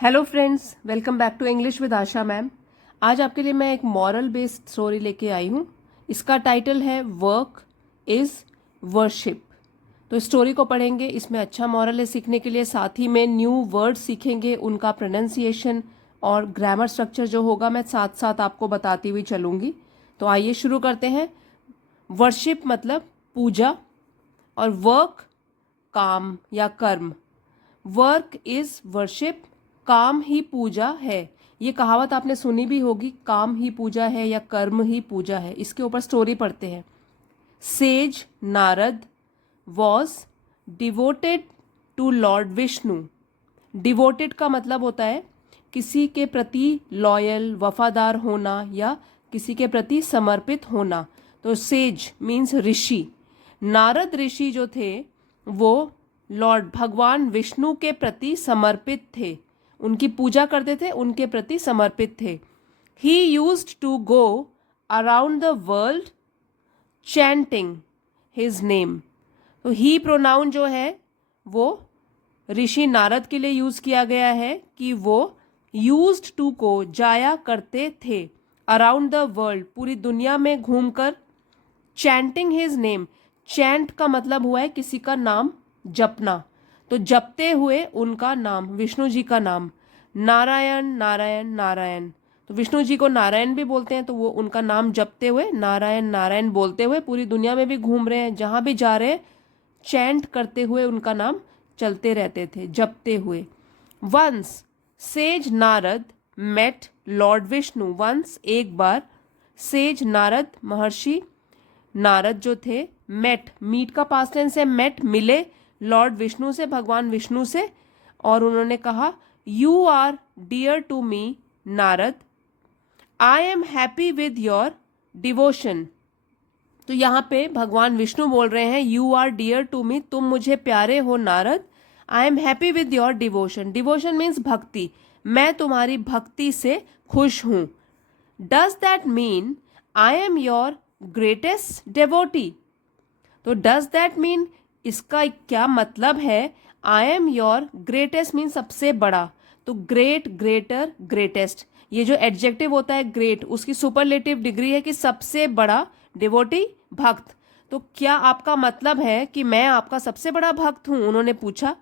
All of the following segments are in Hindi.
Hello friends, welcome back to English with Asha ma'am. आज आपके लिए मैं एक मॉरल बेस्ड स्टोरी लेके आई हूँ। इसका टाइटल है वर्क इज वर्शिप। तो स्टोरी को पढ़ेंगे, इसमें अच्छा मॉरल है सीखने के लिए, साथ ही में न्यू वर्ड सीखेंगे, उनका प्रोनाउंसिएशन और ग्रामर स्ट्रक्चर जो होगा मैं साथ साथ आपको बताती हुई चलूँगी। तो आइए शुरू करते हैं। वर्शिप मतलब पूजा और वर्क काम या कर्म। वर्क इज वर्शिप, काम ही पूजा है। ये कहावत आपने सुनी भी होगी, काम ही पूजा है या कर्म ही पूजा है। इसके ऊपर स्टोरी पढ़ते हैं। Sage Narad was devoted to lord Vishnu. Devoted का मतलब होता है किसी के प्रति लॉयल, वफादार होना या किसी के प्रति समर्पित होना। तो सेज मीन्स ऋषि। नारद ऋषि जो थे वो लॉर्ड भगवान विष्णु के प्रति समर्पित थे, उनकी पूजा करते थे, उनके प्रति समर्पित थे। He used to go around the world chanting his name. तो ही प्रोनाउन जो है वो ऋषि नारद के लिए यूज किया गया है कि वो यूज्ड टू को जाया करते थे, अराउंड द वर्ल्ड पूरी दुनिया में घूमकर, चैंटिंग हिज नेम। चैंट का मतलब हुआ है किसी का नाम जपना, तो जपते हुए उनका नाम, विष्णु जी का नाम। नारायण नारायण नारायण, तो विष्णु जी को नारायण भी बोलते हैं, तो वो उनका नाम जपते हुए नारायण नारायण बोलते हुए पूरी दुनिया में भी घूम रहे हैं, जहां भी जा रहे हैं चैंट करते हुए उनका नाम चलते रहते थे, जपते हुए। Once sage Narad met lord Vishnu. Once एक बार, सेज नारद महर्षि नारद जो थे, मेट मीट का पास्ट टेंस है, मेट मिले लॉर्ड विष्णु से, भगवान विष्णु से, और उन्होंने कहा you are dear to me Narad, I am happy with your devotion. तो यहाँ पे भगवान विष्णु बोल रहे हैं you are dear to me, तुम मुझे प्यारे हो Narad, I am happy with your devotion. Devotion means भक्ति, मैं तुम्हारी भक्ति से खुश हूं। Does that mean I am your greatest devotee. तो डज दैट मीन, इसका क्या मतलब है? I am your greatest mean सबसे बड़ा, तो ग्रेट, ग्रेटर, ग्रेटेस्ट, ये जो एडजेक्टिव होता है ग्रेट, उसकी सुपरलेटिव डिग्री है कि सबसे बड़ा, डिवोटी भक्त। तो क्या आपका मतलब है कि मैं आपका सबसे बड़ा भक्त हूं? उन्होंने पूछा,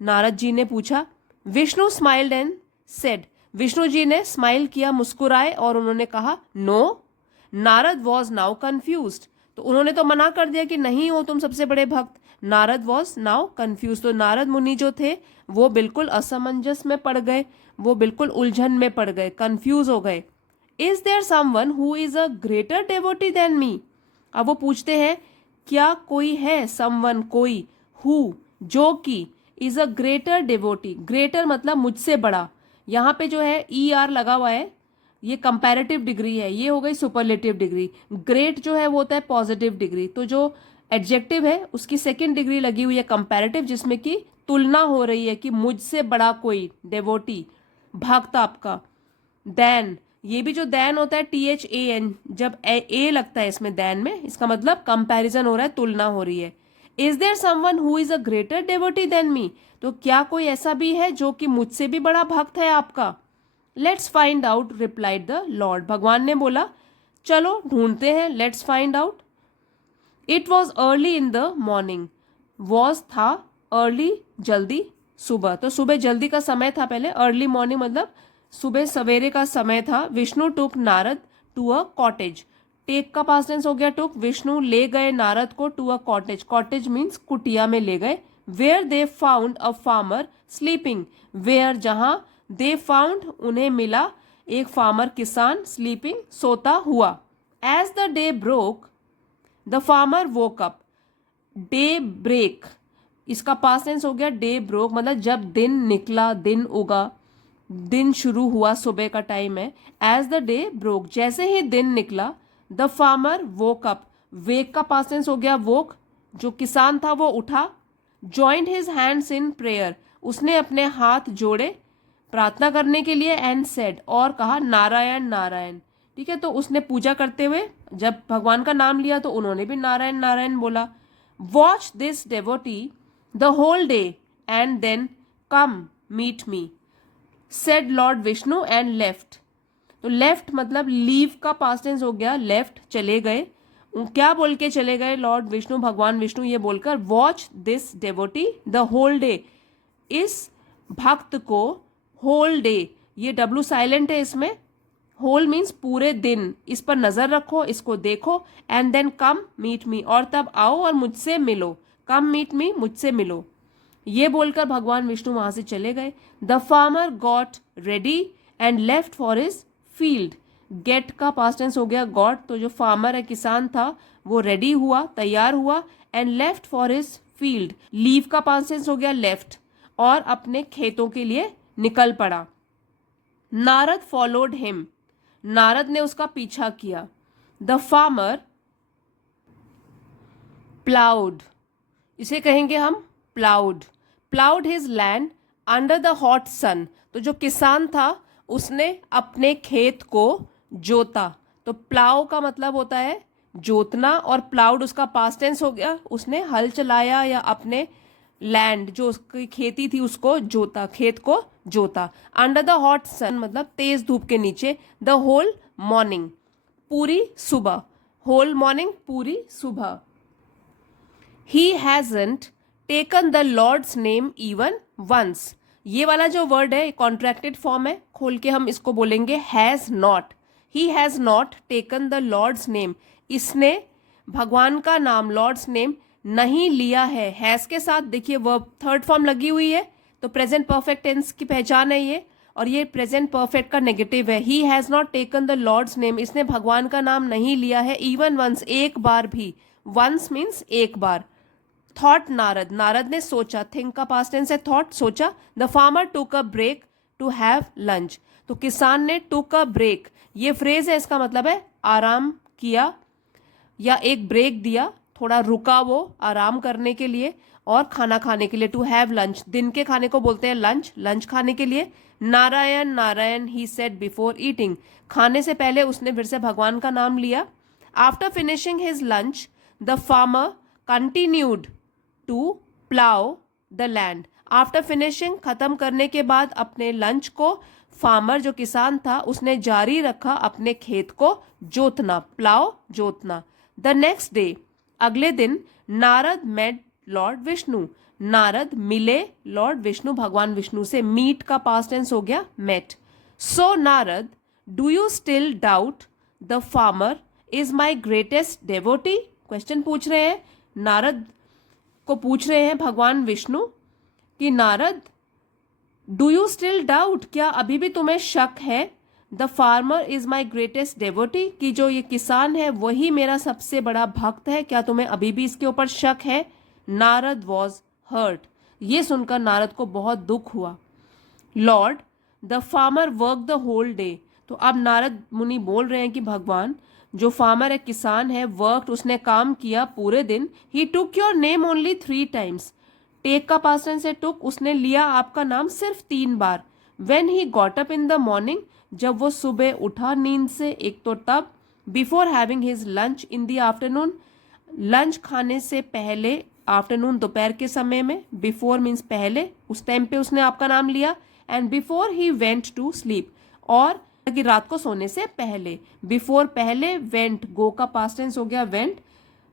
नारद जी ने पूछा। Vishnu smiled and said, Vishnu ji ने स्माइल किया, मुस्कुराए, और उन्होंने कहा no. Narad was now confused, तो उन्होंने तो मना कर दिया कि नहीं हो तुम सबसे बड़े भक्त। नारद वॉज नाउ कंफ्यूज, तो नारद मुनि जो थे वो बिल्कुल असमंजस में पड़ गए, वो बिल्कुल उलझन में पड़ गए, कंफ्यूज हो गए। Is there someone who is a greater devotee than me. अब वो पूछते हैं क्या कोई है, समवन कोई, हु जो कि, is a greater devotee, greater मतलब मुझसे बड़ा। यहाँ पे जो है ई आर लगा हुआ है, ये कंपैरेटिव डिग्री है, ये हो गई सुपरलेटिव डिग्री। ग्रेट जो है वो होता है पॉजिटिव डिग्री, तो जो एडजेक्टिव है उसकी सेकंड डिग्री लगी हुई है कंपैरेटिव, जिसमें कि तुलना हो रही है कि मुझसे बड़ा कोई डेवोटी, भक्त आपका। देन, ये भी जो देन होता है THAN, जब ए लगता है इसमें देन में, इसका मतलब कंपैरिजन हो रहा है, तुलना हो रही है। Is there someone who is a greater devotee than me, तो क्या कोई ऐसा भी है जो कि मुझसे भी बड़ा भक्त है आपका? Let's find out, replied the Lord, भगवान ने बोला चलो ढूंढते हैं, let's find out. It was early in the morning, was था अर्ली जल्दी, सुबह, तो सुबह जल्दी का समय था पहले, अर्ली मॉर्निंग मतलब सुबह सवेरे का समय था। Vishnu took Narad to a cottage, take का पास्ट टेंस हो गया टुक, विष्णु ले गए नारद को to a cottage, cottage means कुटिया में ले गए। Where they found a farmer sleeping, where जहां, दे फाउंड उन्हें मिला, एक फार्मर किसान, स्लीपिंग सोता हुआ। As the day broke the farmer woke up, day break, इसका पास्ट टेंस हो गया डे ब्रोक, मतलब जब दिन निकला, दिन उगा, दिन शुरू हुआ, सुबह का टाइम है। एज द डे ब्रोक, जैसे ही दिन निकला, द फार्मर वोक अप, वेक का पास्ट टेंस हो गया वोक, जो किसान था वो उठा। Joined his hands in prayer, उसने अपने हाथ जोड़े प्रार्थना करने के लिए, एंड सेड, और कहा नारायण नारायण। ठीक है, तो उसने पूजा करते हुए जब भगवान का नाम लिया तो उन्होंने भी नारायण नारायण बोला। Watch this devotee the whole day and then come meet me, said lord Vishnu and left. तो लेफ्ट मतलब लीव का पास्ट टेंस हो गया, लेफ्ट चले गए। क्या बोल के चले गए लॉर्ड विष्णु, भगवान विष्णु ये बोलकर, watch this devotee the whole day, इस भक्त को होल डे, ये डब्लू साइलेंट है इसमें, होल मीन्स पूरे दिन, इस पर नजर रखो, इसको देखो, and then come meet me, और तब आओ और मुझसे मिलो, कम मीट मी, मुझसे मिलो। ये बोलकर भगवान विष्णु वहां से चले गए। The farmer got ready and left for his field. Get का पास्ट टेंस हो गया गॉट, तो जो फार्मर है, किसान था, वो रेडी हुआ, तैयार हुआ, and left for his field, leave का पास्ट टेंस हो गया लेफ्ट, और अपने खेतों के लिए निकल पड़ा। नारद फॉलोड हिम, नारद ने उसका पीछा किया। द फार्मर प्लाउड, इसे कहेंगे हम ploughed, ploughed his land under the hot sun. तो जो किसान था उसने अपने खेत को जोता। तो प्लाव का मतलब होता है जोतना, और प्लाउड उसका पास्ट टेंस हो गया, उसने हल चलाया या अपने लैंड जो उसकी खेती थी उसको जोता, खेत को जोता। अंडर द हॉट सन मतलब तेज धूप के नीचे। द होल मॉर्निंग, पूरी सुबह, होल मॉर्निंग पूरी सुबह। He hasn't taken the lord's name even once. ये वाला जो वर्ड है कॉन्ट्रैक्टेड फॉर्म है, खोल के हम इसको बोलेंगे has not. He has not taken the lord's name, इसने भगवान का नाम, लॉर्ड्स नेम नहीं लिया है। हैज के साथ देखिए वर्ब थर्ड फॉर्म लगी हुई है, तो प्रेजेंट परफेक्ट टेंस की पहचान है ये, और ये प्रेजेंट परफेक्ट का नेगेटिव है। He has not taken the lord's name, इसने भगवान का नाम नहीं लिया है, इवन वंस, एक बार भी, वंस मीन्स एक बार। थॉट नारद, नारद ने सोचा, थिंक का पास्ट टेंस है थॉट, सोचा। The farmer took a break to have lunch, तो किसान ने टुक अ ब्रेक, ये फ्रेज है, इसका मतलब है आराम किया या एक ब्रेक दिया, थोड़ा रुका वो आराम करने के लिए और खाना खाने के लिए। टू हैव लंच, दिन के खाने को बोलते हैं लंच, लंच खाने के लिए। Narayan Narayan he said before eating, खाने से पहले उसने फिर से भगवान का नाम लिया। After finishing his lunch the farmer continued to plough the land. After finishing, खत्म करने के बाद अपने लंच को, फार्मर जो किसान था उसने जारी रखा अपने खेत को जोतना, प्लाव जोतना। द नेक्स्ट डे, अगले दिन, नारद मेट लॉर्ड विष्णु, नारद मिले लॉर्ड विष्णु, भगवान विष्णु से। मीट का पास्ट टेंस हो गया met. So Narad, do you still doubt the farmer is my greatest devotee. Question पूछ रहे हैं, नारद को पूछ रहे हैं भगवान विष्णु कि Narad, do you still doubt, क्या अभी भी तुम्हें शक है, the farmer is my greatest devotee, कि जो ये किसान है वही मेरा सबसे बड़ा भक्त है, क्या तुम्हें अभी भी इसके ऊपर शक है। नारद वॉज हर्ट, ये सुनकर नारद को बहुत दुख हुआ। Lord, the farmer work the whole day, तो अब नारद मुनि बोल रहे हैं कि भगवान, जो फार्मर है, किसान है, वर्कड, उसने काम किया पूरे दिन। He took your name only 3 times, take का पास्ट टेंस है टुक, उसने लिया आपका नाम सिर्फ 3 बार। When he got up in the morning, जब वो सुबह उठा नींद से, एक तो तब, before having his lunch in the afternoon, lunch खाने से पहले, आफ्टरनून दोपहर के समय में, बिफोर मीन्स पहले, उस टाइम पे उसने आपका नाम लिया। And before he went to sleep, और कि रात को सोने से पहले, बिफोर पहले, वेंट गो का पास्ट टेंस हो गया वेंट,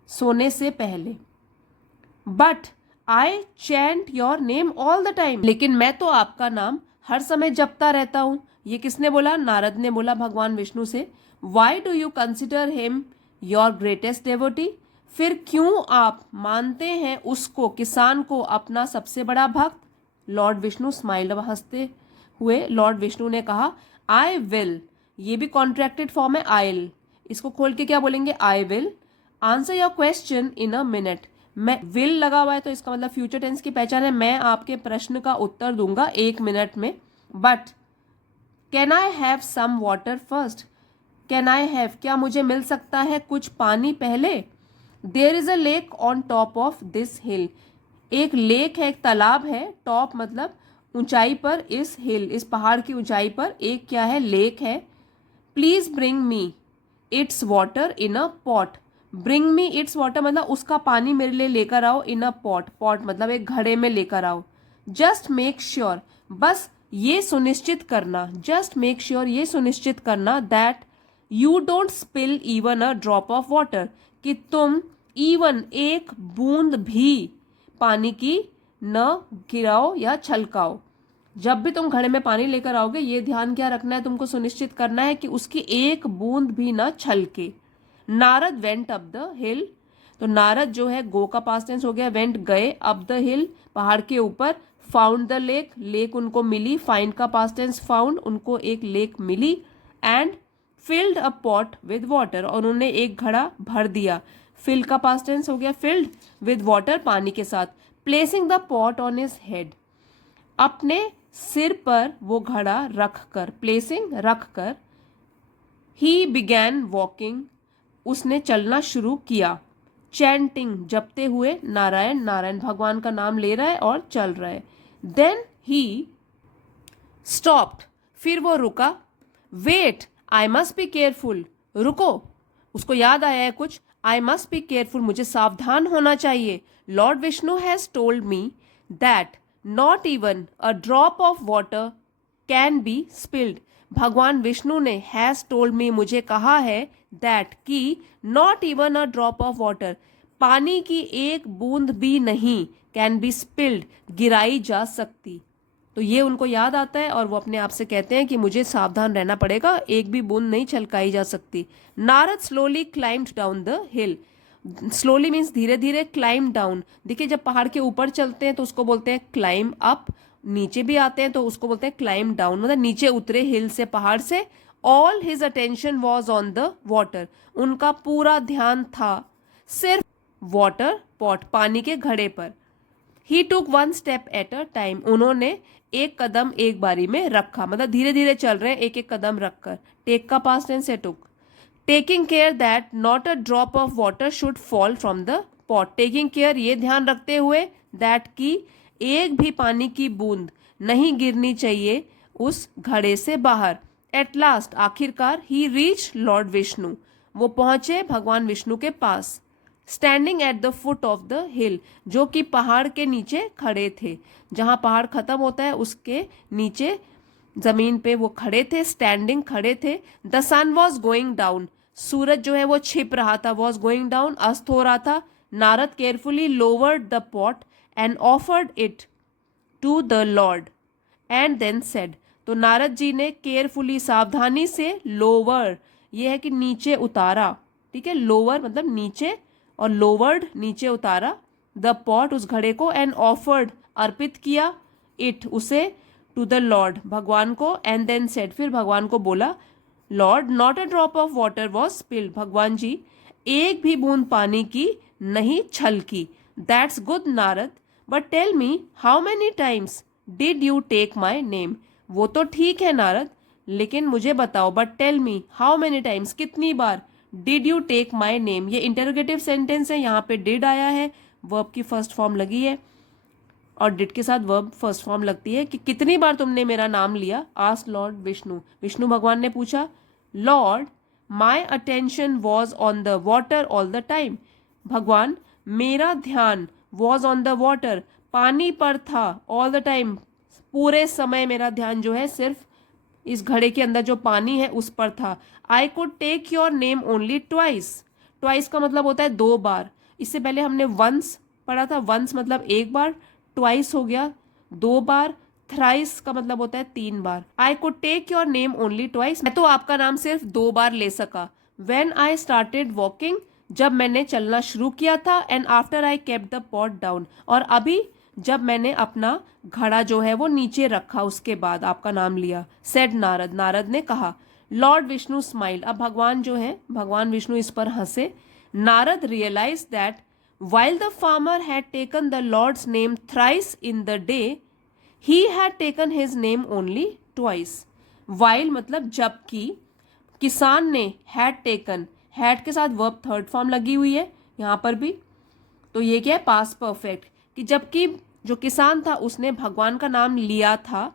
सोने से पहले। But I chant your name all the time, लेकिन मैं तो आपका नाम हर समय जपता रहता हूं। ये किसने बोला, नारद ने बोला भगवान विष्णु से। Why do you consider him your greatest devotee, फिर क्यों आप मानते हैं उसको, किसान को, अपना सबसे बड़ा भक्त। लॉर्ड विष्णु स्माइल्ड, हंसते हुए लॉर्ड विष्णु ने कहा, आई विल, ये भी कॉन्ट्रैक्टेड फॉर्म है आइल, इसको खोल के क्या बोलेंगे, I will answer your question in a minute. मैं विल लगा हुआ है तो इसका मतलब फ्यूचर टेंस की पहचान है, मैं आपके प्रश्न का उत्तर दूंगा 1 मिनट में। But can I have some water first, can I have, क्या मुझे मिल सकता है कुछ पानी पहले। There is a lake on top of this hill, एक लेक है, एक तालाब है, टॉप मतलब ऊंचाई पर, इस हिल, इस पहाड़ की ऊंचाई पर एक क्या है, लेक है। Please bring me it's water in a pot, bring me it's water मतलब उसका पानी मेरे लिए लेकर आओ, इन अ पॉट, पॉट मतलब एक घड़े में लेकर आओ। जस्ट मेक श्योर, बस ये सुनिश्चित करना, जस्ट मेक श्योर, ये सुनिश्चित करना that you don't spill even a drop of water, कि तुम इवन एक बूंद भी पानी की न गिराओ या छलकाओ। जब भी तुम घड़े में पानी लेकर आओगे, ये ध्यान क्या रखना है, तुमको सुनिश्चित करना है कि उसकी एक बूंद भी ना छलके। Narad went up the hill, तो नारद जो है गो का पास्ट टेंस हो गया, वेंट गए, अप द हिल पहाड़ के ऊपर, फाउंड द लेक, लेक उनको मिली, फाइंड का पास्ट टेंस फाउंड, उनको एक लेक मिली, and filled a pot with water, और उन्होंने एक घड़ा भर दिया। फिल का पास्ट टेंस हो गया फिल्ड, विद वाटर पानी के साथ। Placing the pot on his head, अपने सिर पर वो घड़ा रख कर, प्लेसिंग रख कर। ही बिगैन वॉकिंग, उसने चलना शुरू किया। चैंटिंग, जपते हुए, नारायण, नारायण भगवान का नाम ले रहा है और चल रहा है। देन ही स्टॉप्ड, फिर वो रुका। Wait, I must be careful, रुको, उसको याद आया है कुछ, आई मस्ट बी केयरफुल, मुझे सावधान होना चाहिए। Lord Vishnu has told me that not even a drop of water can be spilled, भगवान विष्णु ने हैज टोल्ड मी, मुझे कहा है, दैट की not even a drop of water, पानी की एक बूंद भी नहीं, कैन बी स्पिल्ड, गिराई जा सकती। तो ये उनको याद आता है और वो अपने आप से कहते हैं कि मुझे सावधान रहना पड़ेगा, एक भी बूंद नहीं छलकाई जा सकती। Narad slowly climbed down the hill, slowly means धीरे धीरे, क्लाइम डाउन, देखिए जब पहाड़ के ऊपर चलते हैं तो उसको बोलते हैं क्लाइम अप, नीचे भी आते हैं तो उसको बोलते हैं क्लाइम डाउन, मतलब नीचे उतरे हिल से, पहाड़ से। All his attention was on the water, उनका पूरा ध्यान था सिर्फ वाटर पॉट, पानी के घड़े पर। He took one step at a time, उन्होंने एक कदम एक बारी में रखा, मतलब धीरे धीरे चल रहे हैं, एक एक कदम रखकर। टेक का पास्ट टेंस है took. Taking care that not a drop of water should fall from the pot, taking care, ये ध्यान रखते हुए, दैट की एक भी पानी की बूंद नहीं गिरनी चाहिए उस घड़े से बाहर। एट लास्ट, आखिरकार, ही रीच लॉर्ड विष्णु, वो पहुंचे भगवान विष्णु के पास। Standing at the foot of the hill, जो कि पहाड़ के नीचे खड़े थे, जहां पहाड़ खत्म होता है उसके नीचे जमीन पे वो खड़े थे, स्टैंडिंग खड़े थे। The sun was going down, सूरज जो है वो छिप रहा था, वॉज गोइंग डाउन, अस्त हो रहा था। Narad carefully lowered the pot and offered it to the lord and then said, तो नारद जी ने केयरफुली, सावधानी से, लोवर, ये है कि नीचे उतारा, ठीक है, लोअर मतलब नीचे, और लोवर्ड नीचे उतारा, द पॉट उस घड़े को, एंड ऑफर्ड अर्पित किया, इट उसे, टू द लॉर्ड भगवान को, एंड देन सेड फिर भगवान को बोला, lord not a drop of water was spilled, भगवान जी एक भी बूंद पानी की नहीं छलकी। That's good Narad, but tell me how many times did you take my name, वो तो ठीक है नारद, लेकिन मुझे बताओ, but tell me how many times, कितनी बार, did you take my name, ये इंटरोगेटिव सेंटेंस है, यहाँ पे डिड आया है, वर्ब की फर्स्ट फॉर्म लगी है, और डिड के साथ वर्ब फर्स्ट फॉर्म लगती है, कि कितनी बार तुमने मेरा नाम लिया। आस्क्ड लॉर्ड विष्णु, विष्णु भगवान ने पूछा। Lord my attention was on the water all the time, भगवान मेरा ध्यान, वॉज ऑन द वाटर, पानी पर था, ऑल द टाइम, पूरे समय मेरा ध्यान जो है सिर्फ इस घड़े के अंदर जो पानी है उस पर था। I could take your name only twice, twice का मतलब होता है दो बार, इससे पहले हमने वंस पढ़ा था, वंस मतलब एक बार, ट्वाइस हो गया दो बार, थ्राइस का मतलब होता है तीन बार। I could take your name only twice, मैं तो आपका नाम सिर्फ दो बार ले सका। व्हेन आई स्टार्टेड वॉकिंग, जब मैंने चलना शुरू किया था, and after I kept the pot down, और अभी जब मैंने अपना घड़ा जो है वो नीचे रखा उसके बाद आपका नाम लिया। सेड नारद, नारद ने कहा। लॉर्ड विष्णु स्माइल, अब भगवान जो है, भगवान विष्णु इस पर हंसे। Narad realise that while the farmer had taken the Lord's name thrice in the day, he had taken his name only twice. While मतलब जबकि, किसान ने had taken, had के साथ verb थर्ड फॉर्म लगी हुई है यहाँ पर भी, तो ये क्या है, पास्ट परफेक्ट, कि जबकि जो किसान था उसने भगवान का नाम लिया था,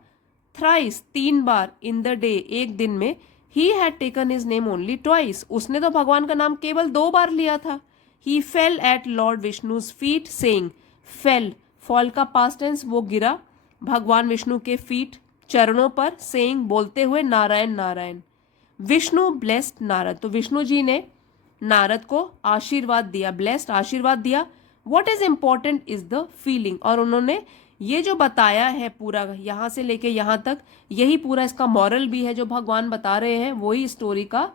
थ्राइस तीन बार, इन द डे एक दिन में, he had taken his name only twice, उसने तो भगवान का नाम केवल दो बार लिया था। He fell at Lord Vishnu's feet saying, fell, fall का past tense, वो गिरा भगवान विष्णु के feet, चरणों पर, सेइंग बोलते हुए, नारायण नारायण। विष्णु ब्लेस्ड नारद, तो विष्णु जी ने नारद को आशीर्वाद दिया, ब्लेस्ड आशीर्वाद दिया। What is important is the feeling, और उन्होंने ये जो बताया है पूरा यहाँ से लेके यहाँ तक, यही पूरा इसका मॉरल भी है जो भगवान बता रहे हैं, वही स्टोरी का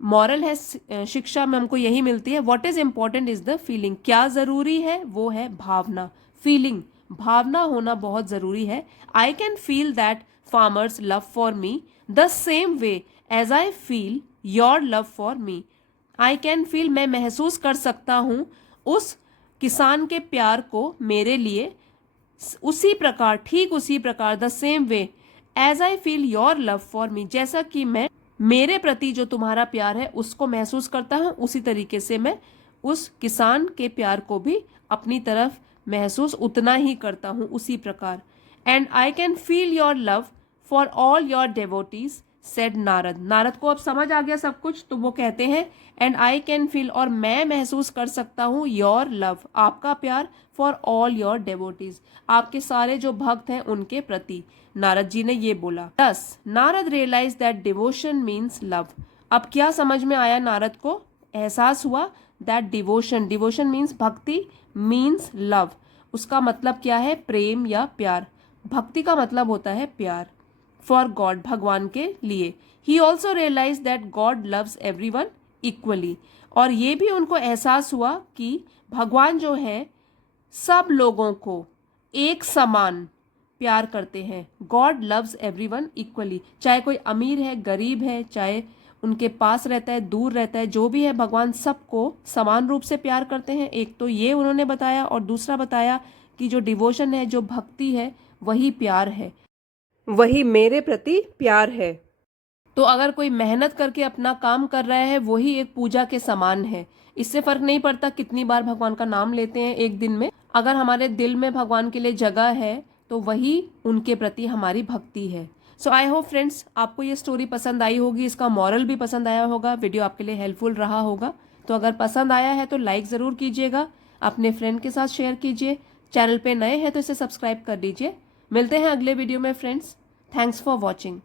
मॉरल है। शिक्षा में हमको यही मिलती है। What is important is the feeling, क्या जरूरी है वो है भावना, फीलिंग, भावना होना बहुत जरूरी है। I can feel that farmer's love for me the same way as I feel your love for me. I can feel, मैं महसूस कर सकता हूँ उस किसान के प्यार को मेरे लिए, उसी प्रकार, ठीक उसी प्रकार, the same way as I feel your love for me, जैसा कि मैं मेरे प्रति जो तुम्हारा प्यार है उसको महसूस करता हूँ, उसी तरीके से मैं उस किसान के प्यार को भी अपनी तरफ महसूस उतना ही करता हूँ, उसी प्रकार। And I can feel your love for all your devotees said Narad. Narad को अब समझ आ गया सब कुछ, तो वो कहते हैं एंड आई कैन फील, और मैं महसूस कर सकता हूँ, योर लव, आपका प्यार, फॉर ऑल योर डेवोटीज, आपके सारे जो भक्त हैं उनके प्रति। नारद जी ने ये बोला। 10 Narad realise that devotion means love. अब क्या समझ में आया नारद को, एहसास हुआ दैट डिवोशन, डिवोशन मीन्स भक्ति, मीन्स लव, उसका मतलब क्या है, प्रेम या प्यार। भक्ति का मतलब होता है प्यार, फॉर गॉड, भगवान के लिए। He also realise that god loves everyone equally, और ये भी उनको एहसास हुआ कि भगवान जो है सब लोगों को एक समान प्यार करते हैं। गॉड लव्स एवरीवन इक्वली, चाहे कोई अमीर है, गरीब है, चाहे उनके पास रहता है, दूर रहता है, जो भी है, भगवान सबको समान रूप से प्यार करते हैं। एक तो ये उन्होंने बताया, और दूसरा बताया कि जो डिवोशन है, जो भक्ति है, वही प्यार है, वही मेरे प्रति प्यार है। तो अगर कोई मेहनत करके अपना काम कर रहा है, वही एक पूजा के समान है। इससे फर्क नहीं पड़ता कितनी बार भगवान का नाम लेते हैं एक दिन में, अगर हमारे दिल में भगवान के लिए जगह है तो वही उनके प्रति हमारी भक्ति है। सो आई होप फ्रेंड्स आपको ये स्टोरी पसंद आई होगी, इसका मॉरल भी पसंद आया होगा, वीडियो आपके लिए हेल्पफुल रहा होगा। तो अगर पसंद आया है तो लाइक ज़रूर कीजिएगा, अपने फ्रेंड के साथ शेयर कीजिए, चैनल पे नए हैं तो इसे सब्सक्राइब कर लीजिए। मिलते हैं अगले वीडियो में फ्रेंड्स, थैंक्स फॉर वॉचिंग।